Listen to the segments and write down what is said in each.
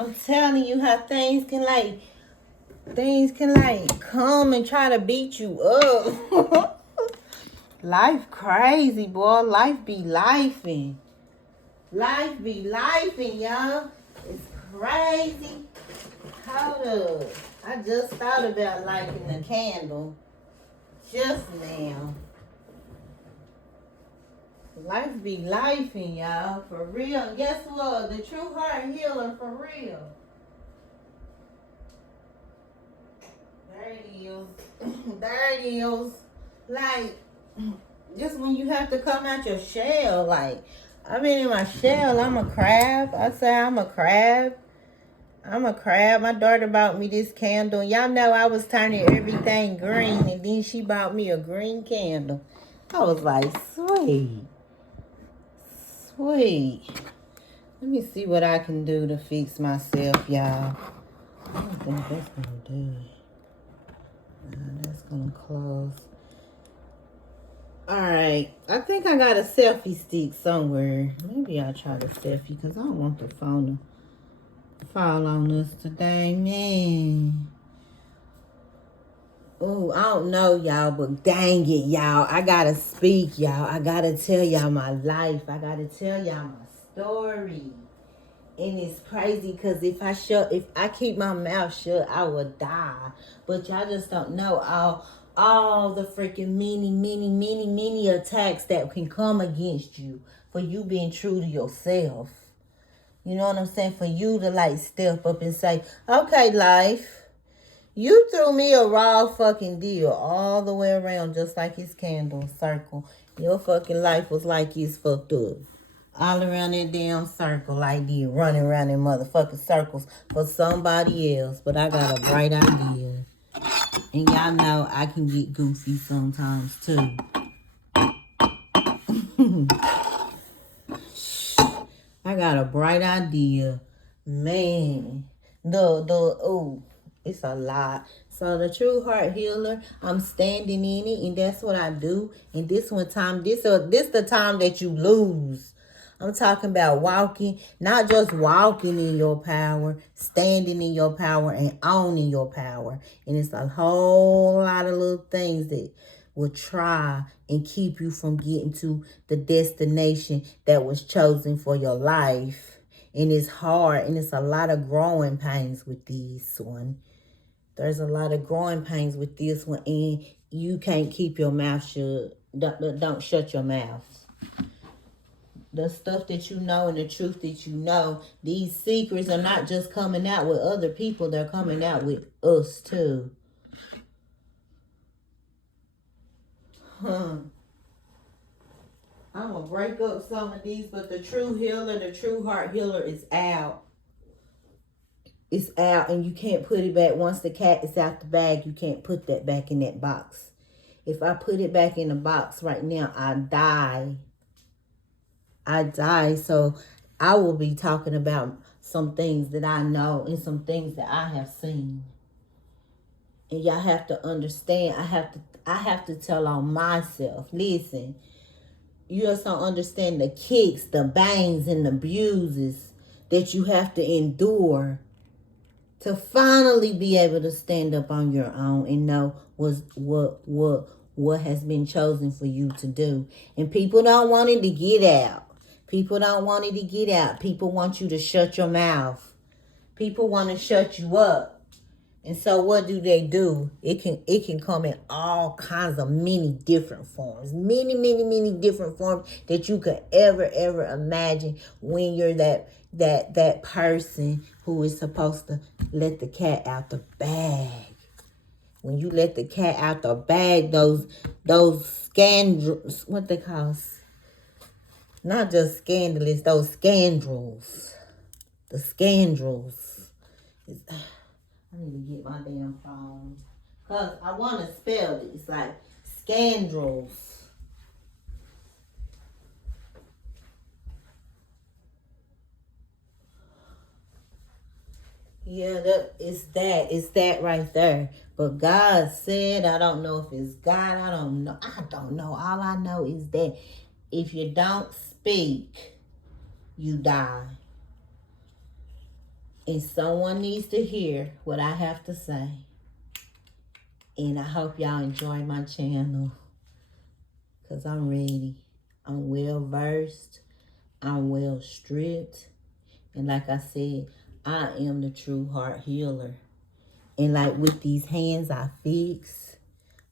I'm telling you how things can like come and try to beat you up. Life crazy, boy. Life be lifing. Life be lifing, y'all. It's crazy. Hold up. I just thought about lighting a candle just now. Life be lifing, y'all. For real. And guess what? The true heart healer for real. There it is. There it is. Like, just when you have to come out your shell, like, I've been in my shell. I'm a crab. I say I'm a crab. I'm a crab. My daughter bought me this candle. Y'all know I was turning everything green, and then she bought me a green candle. I was like, sweet. Sweet. Let me see what I can do to fix myself, y'all. I don't think that's going to do it. Nah, that's going to close. Alright. I think I got a selfie stick somewhere. Maybe I'll try the selfie because I don't want the phone to fall on us today, man. Oh, I don't know, y'all, but dang it, y'all. I gotta speak, y'all. I gotta tell y'all my life. I gotta tell y'all my story. And it's crazy because if I keep my mouth shut, I will die. But y'all just don't know all the freaking many attacks that can come against you for you being true to yourself. You know what I'm saying? For you to like step up and say, okay, life. You threw me a raw fucking deal all the way around just like his candle circle. Your fucking life was like it's fucked up. All around that damn circle like this, running around in motherfucking circles for somebody else. But I got a bright idea. And y'all know I can get goofy sometimes too. I got a bright idea. Man. It's a lot. So the true heart healer, I'm standing in it, and that's what I do. And this the time that you lose. I'm talking about walking, not just walking in your power, standing in your power and owning your power. And it's a whole lot of little things that will try and keep you from getting to the destination that was chosen for your life. And it's hard, and it's a lot of growing pains with this one. There's a lot of growing pains with this one, and you can't keep your mouth shut. Don't shut your mouth. The stuff that you know and the truth that you know, these secrets are not just coming out with other people, they're coming out with us too. I'm going to break up some of these, but the true healer, the true heart healer is out. It's out, and you can't put it back. Once the cat is out the bag, you can't put that back in that box. If I put it back in the box right now, I die. So I will be talking about some things that I know and some things that I have seen. And y'all have to understand, I have to tell on myself. Listen, you just don't understand the kicks, the bangs, and the bruises that you have to endure to finally be able to stand up on your own and know what has been chosen for you to do. And people don't want it to get out. People don't want it to get out. People want you to shut your mouth. People want to shut you up. And so what do? It can come in all kinds of many different forms. Many different forms that you could ever imagine when you're that person who is supposed to let the cat out the bag. When you let the cat out the bag, those scandals, what they call, not just scandalous, those scoundrels. The scoundrels. I need to get my damn phone. Because I want to spell it. It's like scoundrels. Yeah, it's that right there. But God said, I don't know if it's God, I don't know. All I know is that if you don't speak, you die. And someone needs to hear what I have to say. And I hope y'all enjoy my channel. Because I'm ready. I'm well versed. I'm well stripped. And like I said, I am the true heart healer. And like with these hands I fix,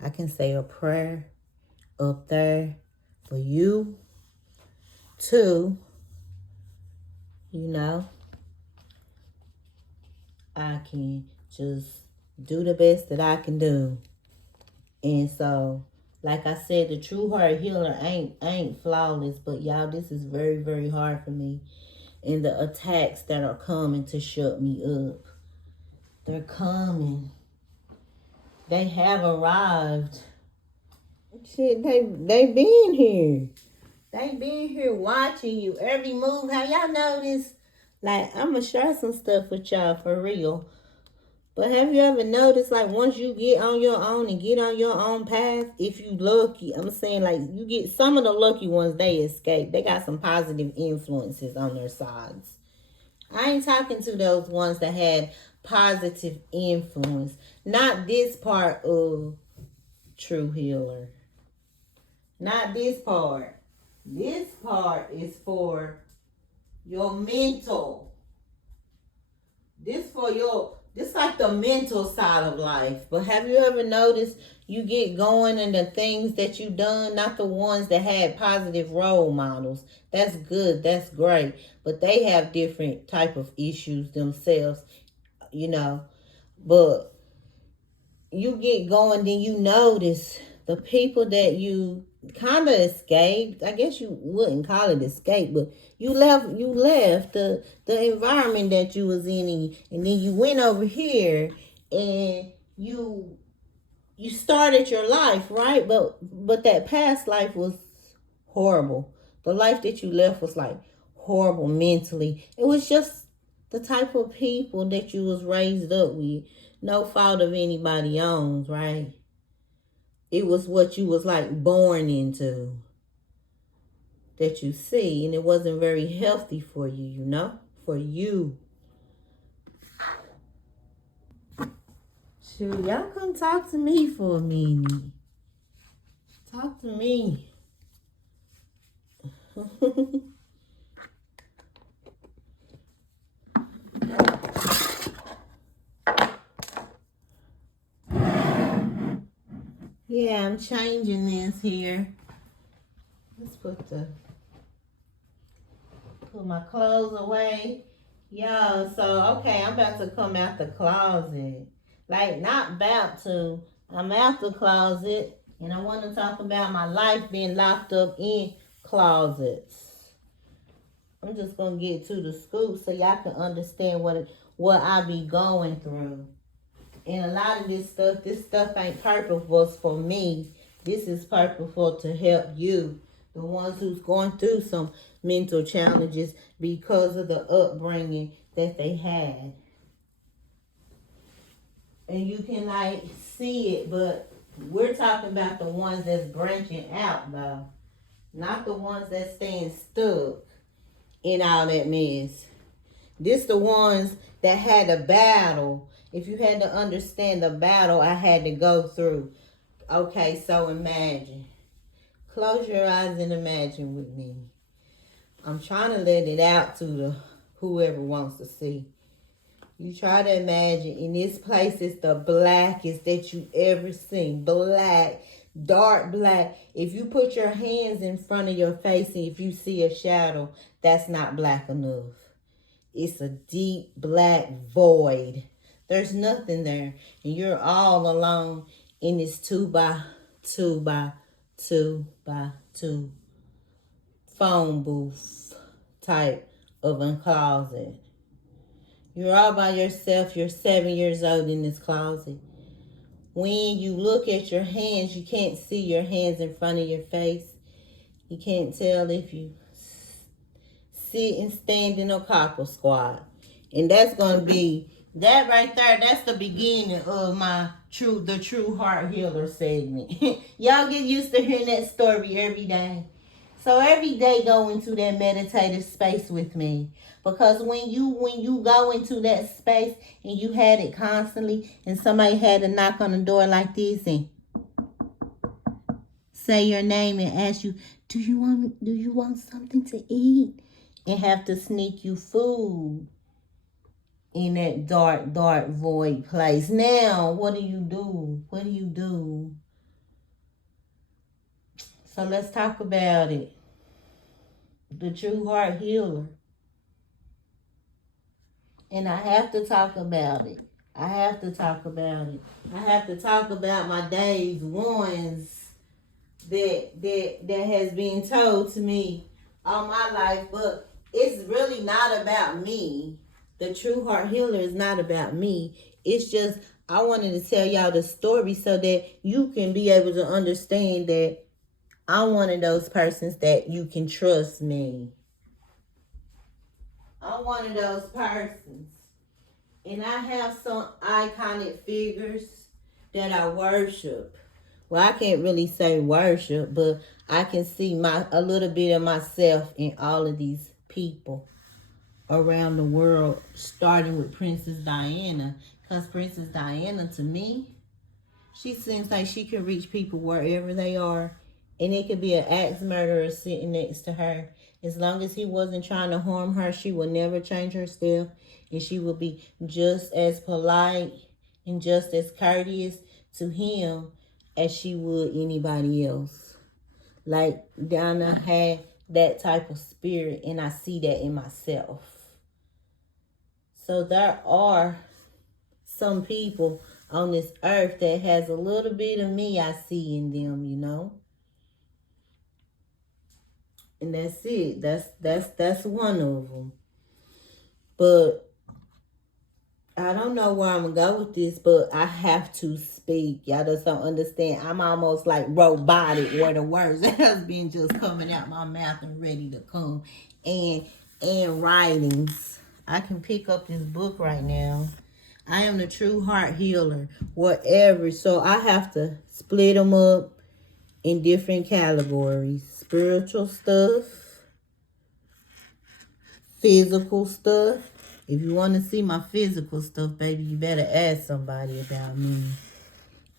I can say a prayer up there for you too. You know, I can just do the best that I can do. And so, like I said, the true heart healer ain't flawless, but y'all, this is very, very hard for me. And the attacks that are coming to shut me up, they're coming. They have arrived. Shit, they been here. They been here watching you every move. Have y'all noticed? Like, I'm gonna share some stuff with y'all for real. But have you ever noticed, like, once you get on your own and get on your own path, if you lucky, I'm saying, like, you get some of the lucky ones, they escape. They got some positive influences on their sides. I ain't talking to those ones that had positive influence. Not this part of true healer. Not this part. This part is for your mental. This like the mental side of life. But have you ever noticed you get going in the things that you done, not the ones that had positive role models? That's good. That's great. But they have different type of issues themselves, you know. But you get going, then you notice the people that you kind of escaped. I guess you wouldn't call it escape, but you left the environment that you was in, and then you went over here and you started your life, right? But that past life was horrible. The life that you left was like horrible mentally. It was just the type of people that you was raised up with. No fault of anybody owns, right? It was what you was like born into that you see, and it wasn't very healthy for you, you know? For you. Shoot, y'all come talk to me for a minute. Talk to me. Yeah, I'm changing this here. Let's put my clothes away. Yo, so, okay, I'm about to come out the closet. Like, not about to. I'm out the closet, and I want to talk about my life being locked up in closets. I'm just going to get to the scoop so y'all can understand what I be going through. And a lot of this stuff ain't purposeful for me. This is purposeful to help you, the ones who's going through some mental challenges because of the upbringing that they had. And you can like see it, but we're talking about the ones that's branching out though. Not the ones that staying stuck in all that mess. This the ones that had a battle. If you had to understand the battle I had to go through. Okay, so imagine. Close your eyes and imagine with me. I'm trying to let it out to whoever wants to see. You try to imagine in this place is the blackest that you ever seen. Black, dark black. If you put your hands in front of your face and if you see a shadow, that's not black enough. It's a deep black void. There's nothing there. And you're all alone in this 2 by 2 by 2 by 2 phone booth type of a closet. You're all by yourself. You're 7 years old in this closet. When you look at your hands, you can't see your hands in front of your face. You can't tell if you sit and stand in a cocker squat. And that's going to be, that right there, that's the beginning of the True Heart Healer segment. Y'all get used to hearing that story every day. So every day go into that meditative space with me. Because when you go into that space and you had it constantly and somebody had to knock on the door like this and say your name and ask you, do you want something to eat? And have to sneak you food in that dark void place. Now, what do you do? What do you do? So let's talk about it. The true heart healer. And I have to talk about it. I have to talk about it. I have to talk about my days ones that has been told to me all my life, but it's really not about me. The true heart healer is not about me. It's just I wanted to tell y'all the story so that you can be able to understand that I'm one of those persons that you can trust me. I'm one of those persons. And I have some iconic figures that I worship. Well, I can't really say worship, but I can see a little bit of myself in all of these people around the world, starting with Princess Diana. Because Princess Diana, to me, she seems like she can reach people wherever they are. And it could be an axe murderer sitting next to her. As long as he wasn't trying to harm her, she will never change her step. And she will be just as polite and just as courteous to him as she would anybody else. Like Diana had that type of spirit, and I see that in myself. So there are some people on this earth that has a little bit of me I see in them, you know. And that's it. That's one of them. But I don't know where I'm gonna go with this, but I have to speak. Y'all just don't understand. I'm almost like robotic where the words has been just coming out my mouth and ready to come. And writings. I can pick up this book right now. I am the true heart healer. Whatever. So I have to split them up in different categories. Spiritual stuff. Physical stuff. If you want to see my physical stuff, baby, you better ask somebody about me.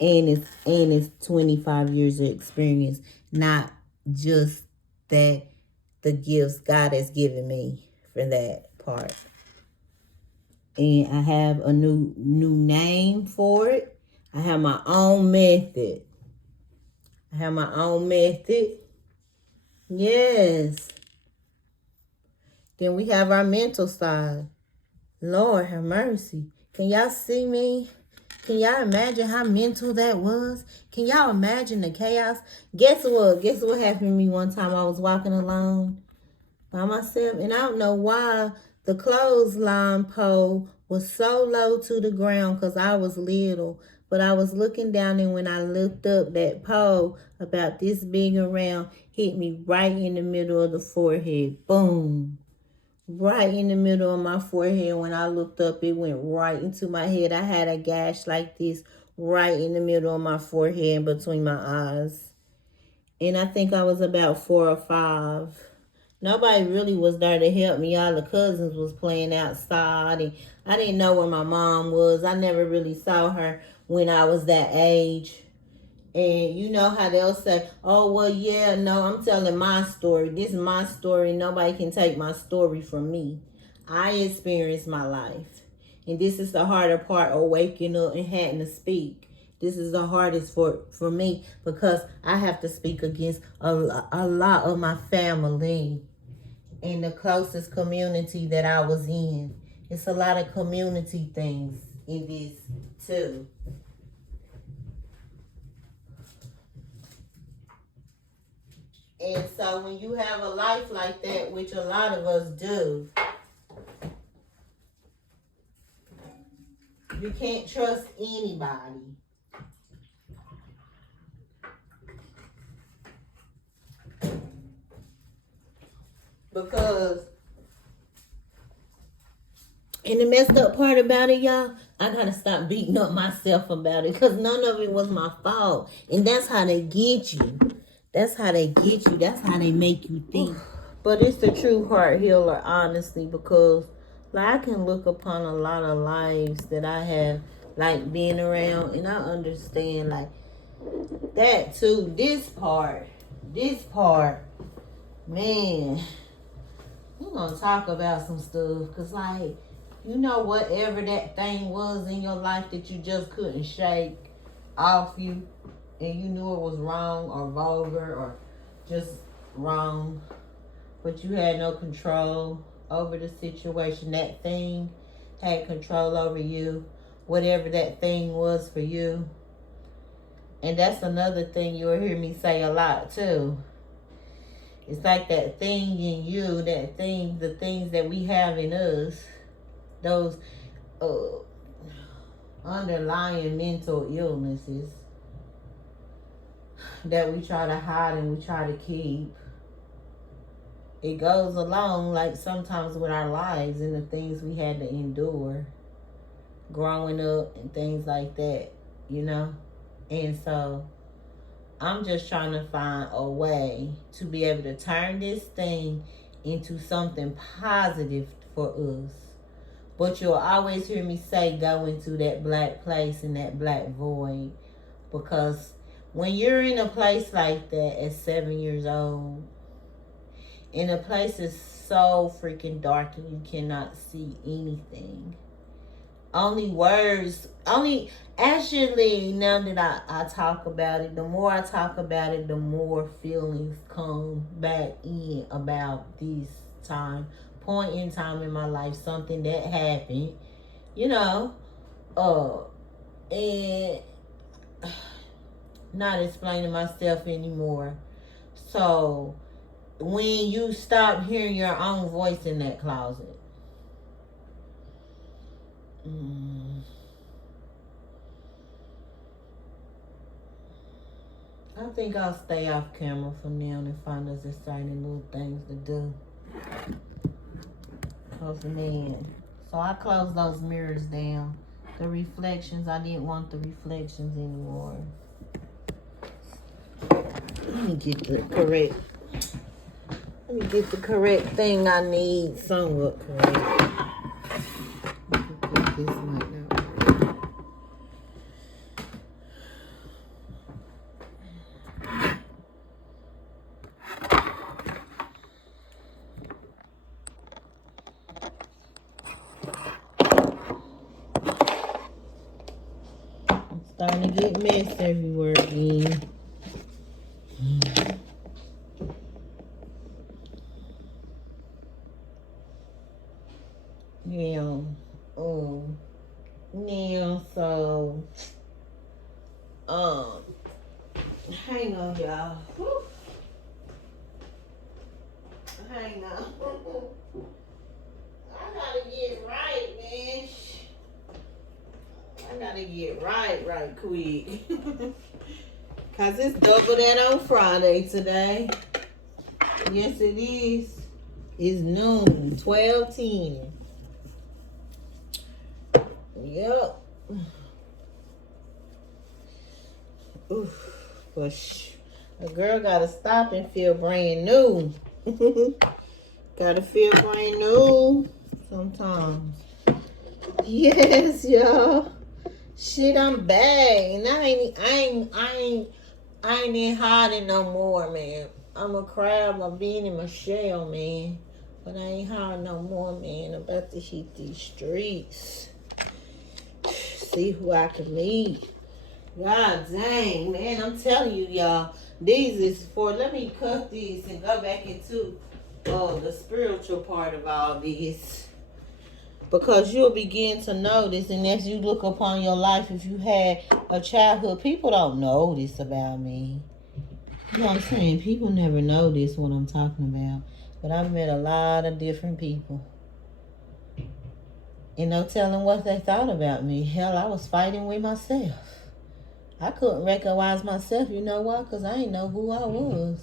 And it's 25 years of experience, not just that the gifts God has given me for that part. And I have a new name for it. I have my own method. Yes. Then we have our mental side. Lord have mercy. Can y'all see me? Can y'all imagine how mental that was? Can y'all imagine the chaos? Guess what? Guess what happened to me one time? I was walking alone by myself, and I don't know why the clothesline pole was so low to the ground because I was little. But I was looking down, and when I looked up, that pole about this big around hit me right in the middle of the forehead. Boom. Right in the middle of my forehead. When I looked up, it went right into my head. I had a gash like this right in the middle of my forehead between my eyes. And I think I was about 4 or 5. Nobody really was there to help me. All the cousins was playing outside. And I didn't know where my mom was. I never really saw her when I was that age. And you know how they'll say, oh, well, yeah, no, I'm telling my story. This is my story. Nobody can take my story from me. I experienced my life. And this is the harder part of waking up and having to speak. This is the hardest for me because I have to speak against a lot of my family and the closest community that I was in. It's a lot of community things in this too. And so when you have a life like that, which a lot of us do, you can't trust anybody. Because, and the messed up part about it, y'all, I gotta stop beating up myself about it because none of it was my fault. And that's how they get you. That's how they get you. That's how they make you think. But it's the true heart healer, honestly, because like I can look upon a lot of lives that I have like being around, and I understand like that too. This part, man, we're gonna talk about some stuff, cause like, you know, whatever that thing was in your life that you just couldn't shake off you, and you knew it was wrong or vulgar or just wrong, but you had no control over the situation. That thing had control over you, whatever that thing was for you. And that's another thing you'll hear me say a lot too. It's like that thing in you, that thing, the things that we have in us, those underlying mental illnesses that we try to hide and we try to keep. It goes along like sometimes with our lives and the things we had to endure growing up and things like that, you know? And so I'm just trying to find a way to be able to turn this thing into something positive for us. But you'll always hear me say go into that black place and that black void. Because when you're in a place like that at 7 years old, and the place is so freaking dark and you cannot see anything. Actually, now that I talk about it, the more I talk about it, the more feelings come back in about this point in time in my life, something that happened, you know, and not explaining myself anymore. So, when you stop hearing your own voice in that closet, I think I'll stay off camera for now and find us exciting little things to do. Cause man, so I closed those mirrors down. The reflections, I didn't want the reflections anymore. Let me get the correct thing I need, somewhat correct. Get this mic out. Starting to get messed everywhere again. Now, so, hang on, y'all. Whew. Hang on. I gotta get right, man. I gotta get right quick. Cause it's double that on Friday today. Yes, it is. It's noon, 12:10. Yep. Oof. But a girl gotta stop and feel brand new. Gotta feel brand new sometimes. Yes, y'all. Shit, I'm back. And I ain't in hiding no more, man. I'm a crab. I'm being in my shell, man. But I ain't hiding no more, man. I'm about to hit these streets. See who I can meet. God dang, man. I'm telling you, y'all. These is for, let me cut these and go back into the spiritual part of all this. Because you'll begin to notice, and as you look upon your life, if you had a childhood, people don't know this about me. You know what I'm saying? People never know this, what I'm talking about. But I've met a lot of different people. And no telling what they thought about me. Hell, I was fighting with myself. I couldn't recognize myself. You know why? Because I didn't know who I was.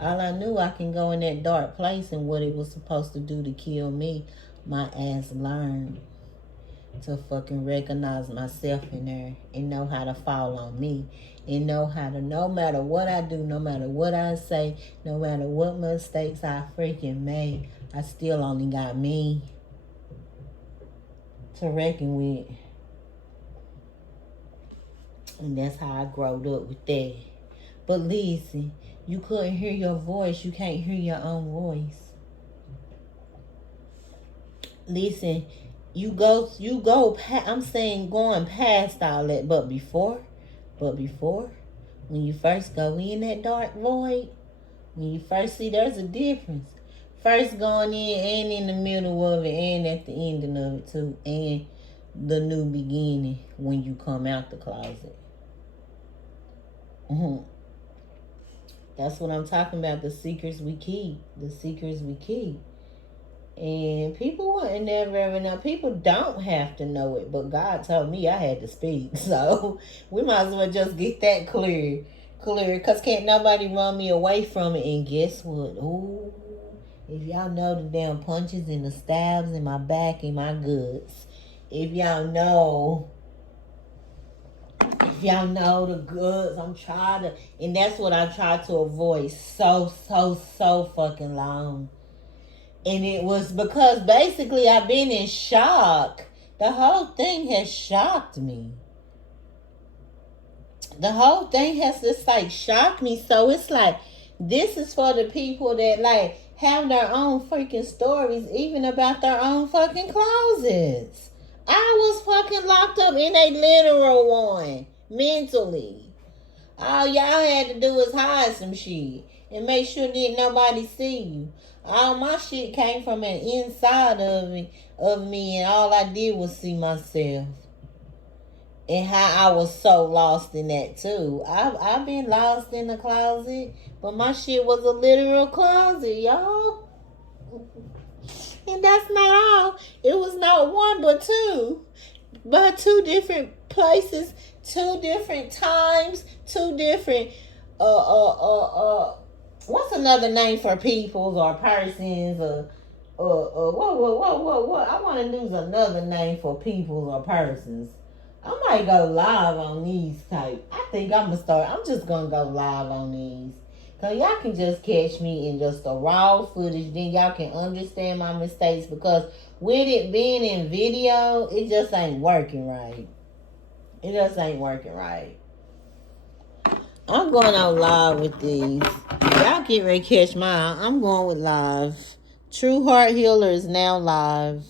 All I knew, I can go in that dark place, and what it was supposed to do to kill me, my ass learned. to fucking recognize myself in there and know how to fall on me and know how to, no matter what I do, no matter what I say, no matter what mistakes I freaking made, I still only got me to reckon with. And that's how I growed up with that. But listen, you couldn't hear your voice. You can't hear your own voice. Listen, I'm saying going past all that, but before, when you first go in that dark void, when you first see, there's a difference. First going in and in the middle of it and at the ending of it too. And the new beginning when you come out the closet. That's what I'm talking about. The secrets we keep. The secrets we keep. And people wouldn't never ever know. People don't have to know it. But God told me I had to speak. So we might as well just get that clear. Because can't nobody run me away from it. And guess what? Ooh, if y'all know the damn punches and the stabs in my back and my guts. If y'all know the goods, I'm trying to, and that's what I try to avoid so fucking long. And it was because basically I've been in shock. The whole thing has shocked me. The whole thing has just like shocked me. So it's like, this is for the people that like have their own freaking stories, even about their own fucking closets. I was fucking locked up in a literal one, mentally. All y'all had to do was hide some shit and make sure that nobody see you. All my shit came from an inside of me, and all I did was see myself. And how I was so lost in that too. I've been lost in the closet, but my shit was a literal closet, y'all. And that's not all. It was not one but two. But two different places, two different times, two different what's another name for peoples or persons or what? I want to use another name for peoples or persons. I might go live on these type. I think I'm just gonna go live on these. So y'all can just catch me in just the raw footage. Then y'all can understand my mistakes, because with it being in video, it just ain't working right. It just ain't working right. I'm going on live with these. Y'all get ready to catch mine. I'm going with live. True Heart Healer is now live.